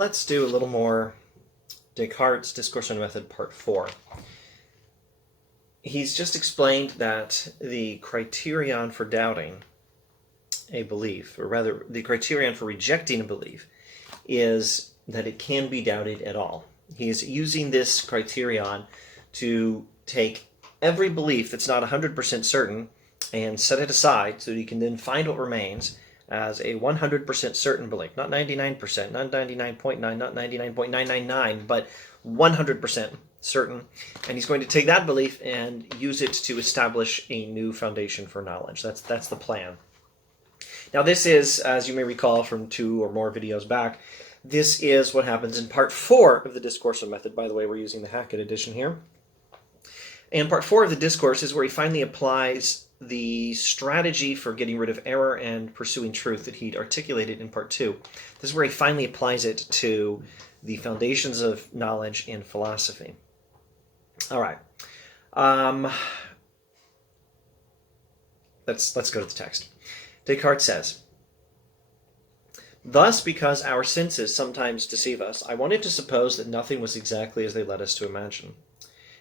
Let's do a little more Descartes' Discourse on Method, Part 4. He's just explained that the criterion for doubting a belief, or rather the criterion for rejecting a belief, is that it can be doubted at all. He's using this criterion to take every belief that's not 100% certain and set it aside so that he can then find what remains as a 100% certain belief. Not 99%, not 99.9, not 99.999, but 100% certain. And he's going to take that belief and use it to establish a new foundation for knowledge. That's the plan. Now this is, as you may recall from 2 or more videos back, this is what happens in Part 4 of the Discourse on Method. By the way, we're using the Hackett edition here. And Part 4 of the Discourse is where he finally applies the strategy for getting rid of error and pursuing truth that he'd articulated in Part 2. This is where he finally applies it to the foundations of knowledge in philosophy. All right. Let's go to the text. Descartes says, "Thus, because our senses sometimes deceive us, I wanted to suppose that nothing was exactly as they led us to imagine.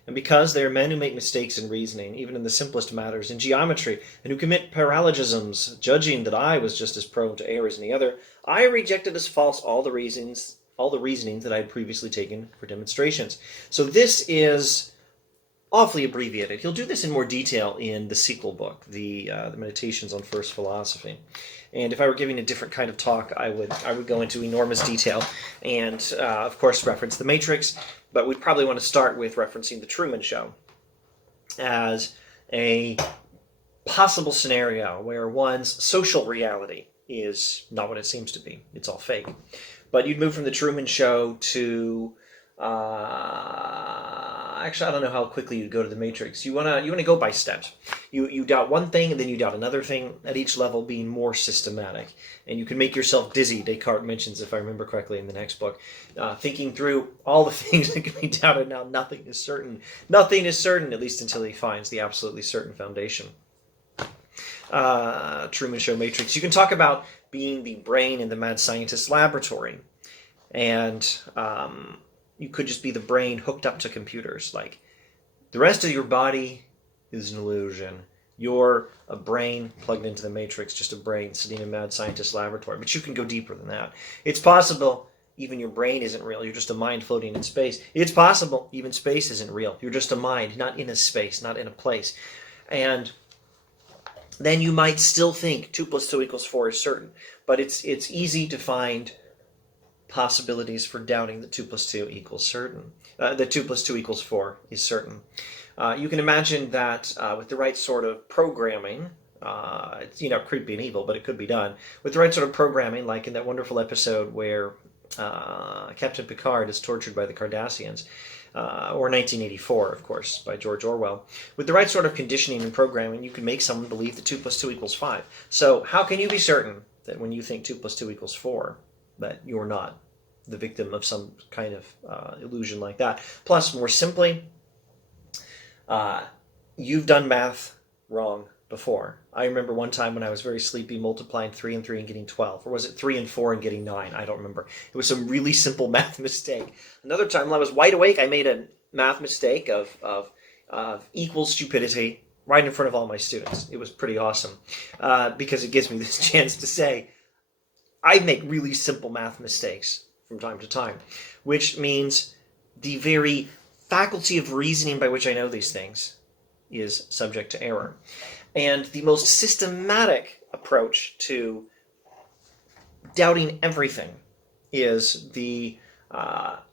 And because there are men who make mistakes in reasoning, even in the simplest matters, in geometry, and who commit paralogisms, judging that I was just as prone to error as any other, I rejected as false all the reasonings that I had previously taken for demonstrations." So this is awfully abbreviated. He'll do this in more detail in the sequel book, the Meditations on First Philosophy. And if I were giving a different kind of talk, I would go into enormous detail and, of course, reference the Matrix. But we'd probably want to start with referencing the Truman Show as a possible scenario where one's social reality is not what it seems to be. It's all fake. But you'd move from the Truman Show to actually, I don't know how quickly you'd go to the Matrix. You wanna go by steps. You doubt one thing, and then you doubt another thing, at each level being more systematic. And you can make yourself dizzy, Descartes mentions, if I remember correctly, in the next book. Thinking through all the things that can be doubted. Now, nothing is certain. Nothing is certain, at least until he finds the absolutely certain foundation. Truman Show Matrix. You can talk about being the brain in the mad scientist's laboratory. And you could just be the brain hooked up to computers. Like, the rest of your body is an illusion. You're a brain plugged into the Matrix, just a brain sitting in a mad scientist's laboratory. But you can go deeper than that. It's possible even your brain isn't real. You're just a mind floating in space. It's possible even space isn't real. You're just a mind, not in a space, not in a place. And then you might still think 2 + 2 = 4 is certain. But it's easy to find possibilities for doubting that 2 + 2 = certain. That 2 + 2 = 4 is certain. You can imagine that with the right sort of programming, it's creepy and evil, but it could be done. With the right sort of programming, like in that wonderful episode where Captain Picard is tortured by the Cardassians, or 1984, of course, by George Orwell. With the right sort of conditioning and programming, you can make someone believe that 2 + 2 = 5. So how can you be certain that when you think 2 + 2 = 4, that you're not the victim of some kind of illusion like that? Plus, more simply, you've done math wrong before. I remember one time when I was very sleepy multiplying 3 and 3 and getting 12. Or was it 3 and 4 and getting 9? I don't remember. It was some really simple math mistake. Another time when I was wide awake, I made a math mistake of equal stupidity right in front of all my students. It was pretty awesome because it gives me this chance to say, I make really simple math mistakes from time to time, which means the very faculty of reasoning by which I know these things is subject to error. And the most systematic approach to doubting everything is the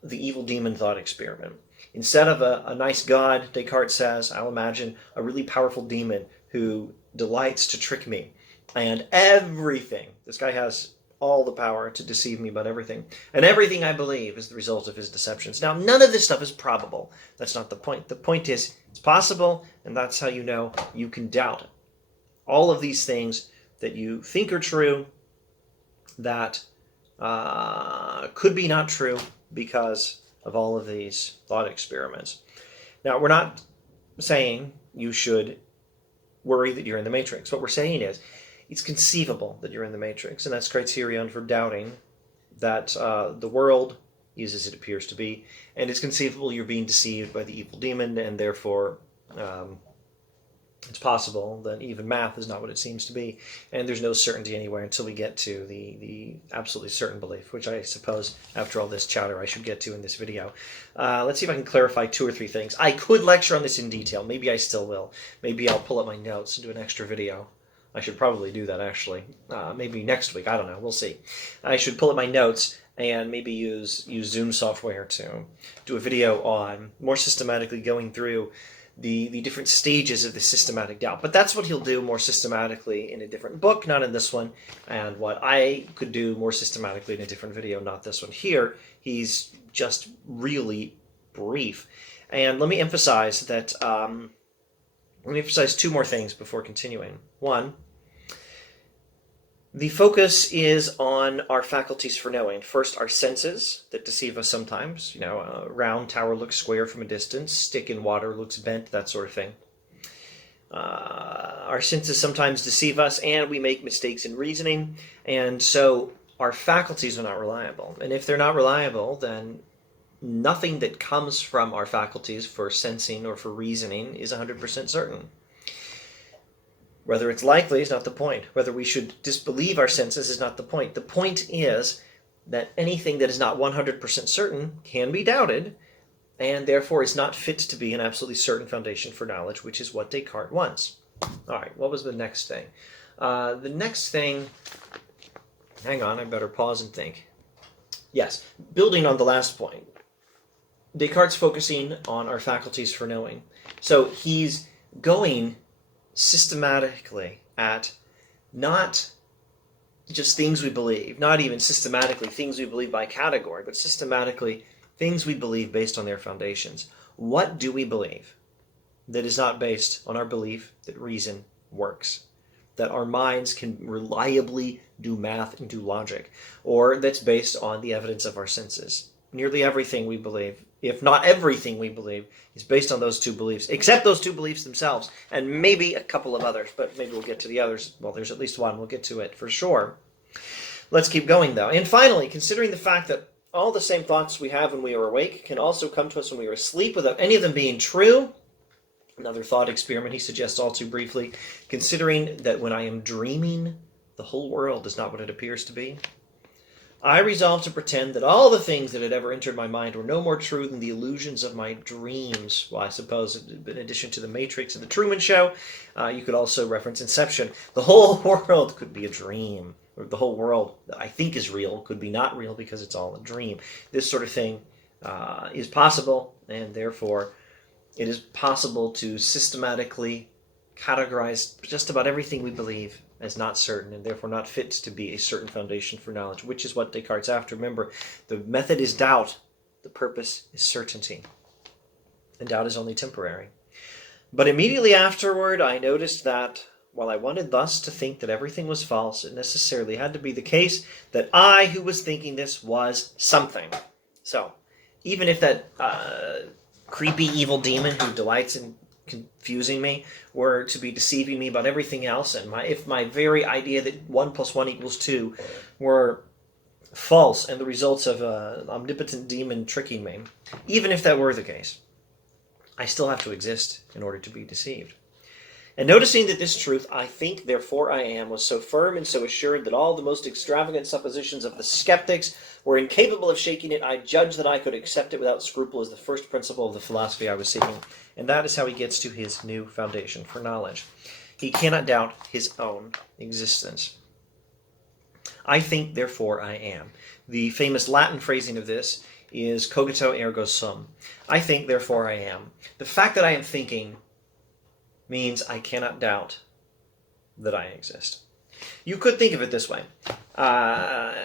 evil demon thought experiment. Instead of a nice God, Descartes says, I'll imagine a really powerful demon who delights to trick me. And everything, this guy has all the power to deceive me about everything. And everything I believe is the result of his deceptions. Now, none of this stuff is probable. That's not the point. The point is, it's possible, and that's how you know you can doubt all of these things that you think are true that could be not true because of all of these thought experiments. Now, we're not saying you should worry that you're in the Matrix. What we're saying is, it's conceivable that you're in the Matrix, and that's criterion for doubting that the world is as it appears to be, and it's conceivable you're being deceived by the evil demon, and therefore it's possible that even math is not what it seems to be, and there's no certainty anywhere until we get to the absolutely certain belief, which I suppose, after all this chatter, I should get to in this video. Let's see if I can clarify 2 or 3 things. I could lecture on this in detail. Maybe I still will. Maybe I'll pull up my notes and do an extra video. I should probably do that, actually. Maybe next week. I don't know. We'll see. I should pull up my notes and maybe use Zoom software to do a video on more systematically going through the different stages of the systematic doubt. But that's what he'll do more systematically in a different book, not in this one, and what I could do more systematically in a different video, not this one. Here, he's just really brief. And let me emphasize that, let me emphasize 2 more things before continuing. 1, the focus is on our faculties for knowing. First, our senses that deceive us sometimes. You know, a round tower looks square from a distance, stick in water looks bent, that sort of thing. Our senses sometimes deceive us, and we make mistakes in reasoning, and so our faculties are not reliable. And if they're not reliable, then nothing that comes from our faculties for sensing or for reasoning is 100% certain. Whether it's likely is not the point. Whether we should disbelieve our senses is not the point. The point is that anything that is not 100% certain can be doubted, and therefore is not fit to be an absolutely certain foundation for knowledge, which is what Descartes wants. All right, what was the next thing? The next thing, hang on, I better pause and think. Yes, building on the last point, Descartes focusing on our faculties for knowing. So he's going systematically at not just things we believe, not even systematically things we believe by category, but systematically things we believe based on their foundations. What do we believe that is not based on our belief that reason works, that our minds can reliably do math and do logic, or that's based on the evidence of our senses? Nearly everything we believe, if not everything we believe, is based on those 2 beliefs, except those 2 beliefs themselves, and maybe a couple of others, but maybe we'll get to the others. Well, there's at least one. We'll get to it for sure. Let's keep going, though. And finally, considering the fact that all the same thoughts we have when we are awake can also come to us when we are asleep without any of them being true, another thought experiment he suggests all too briefly, considering that when I am dreaming, the whole world is not what it appears to be, I resolved to pretend that all the things that had ever entered my mind were no more true than the illusions of my dreams. Well, I suppose in addition to the Matrix and the Truman Show, you could also reference Inception. The whole world could be a dream. Or the whole world that I think is real could be not real because it's all a dream. This sort of thing is possible, and therefore it is possible to systematically categorize just about everything we believe as not certain, and therefore not fit to be a certain foundation for knowledge, which is what Descartes' after. Remember, the method is doubt, the purpose is certainty, and doubt is only temporary. But immediately afterward, I noticed that, while I wanted thus to think that everything was false, it necessarily had to be the case that I, who was thinking this, was something. So, even if that creepy evil demon who delights in confusing me were to be deceiving me about everything else, and if my very idea that 1 + 1 = 2 were false and the results of an omnipotent demon tricking me, even if that were the case, I still have to exist in order to be deceived. And noticing that this truth, I think, therefore I am, was so firm and so assured that all the most extravagant suppositions of the skeptics were incapable of shaking it, I judged that I could accept it without scruple as the first principle of the philosophy I was seeking. And that is how he gets to his new foundation for knowledge. He cannot doubt his own existence. I think, therefore I am. The famous Latin phrasing of this is COGITO ERGO SUM. I think, therefore I am. The fact that I am thinking means I cannot doubt that I exist. You could think of it this way.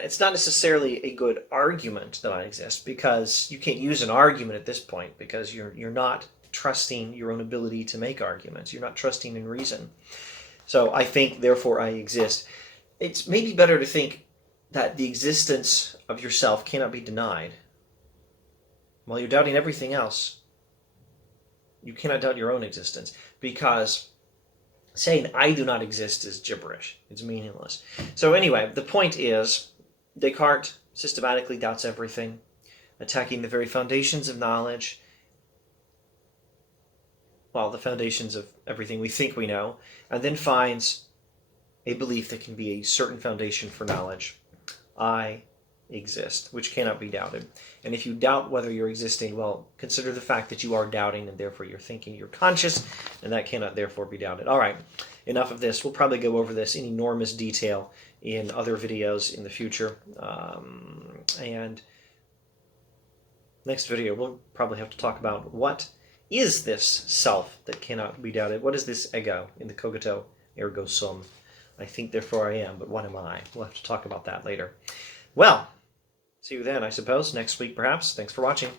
It's not necessarily a good argument that I exist, because you can't use an argument at this point, because you're not trusting your own ability to make arguments. You're not trusting in reason. So I think, therefore I exist. It's maybe better to think that the existence of yourself cannot be denied. While you're doubting everything else, you cannot doubt your own existence, because saying I do not exist is gibberish. It's meaningless. So anyway, the point is, Descartes systematically doubts everything, attacking the very foundations of knowledge, well, the foundations of everything we think we know, and then finds a belief that can be a certain foundation for knowledge. I exist, which cannot be doubted. And if you doubt whether you're existing, well, consider the fact that you are doubting, and therefore you're thinking, you're conscious, and that cannot therefore be doubted. All right, enough of this. We'll probably go over this in enormous detail in other videos in the future. And next video, we'll probably have to talk about what is this self that cannot be doubted? What is this ego in the COGITO, ERGO SUM? I think, therefore I am, but what am I? We'll have to talk about that later. Well, see you then, I suppose, next week perhaps. Thanks for watching.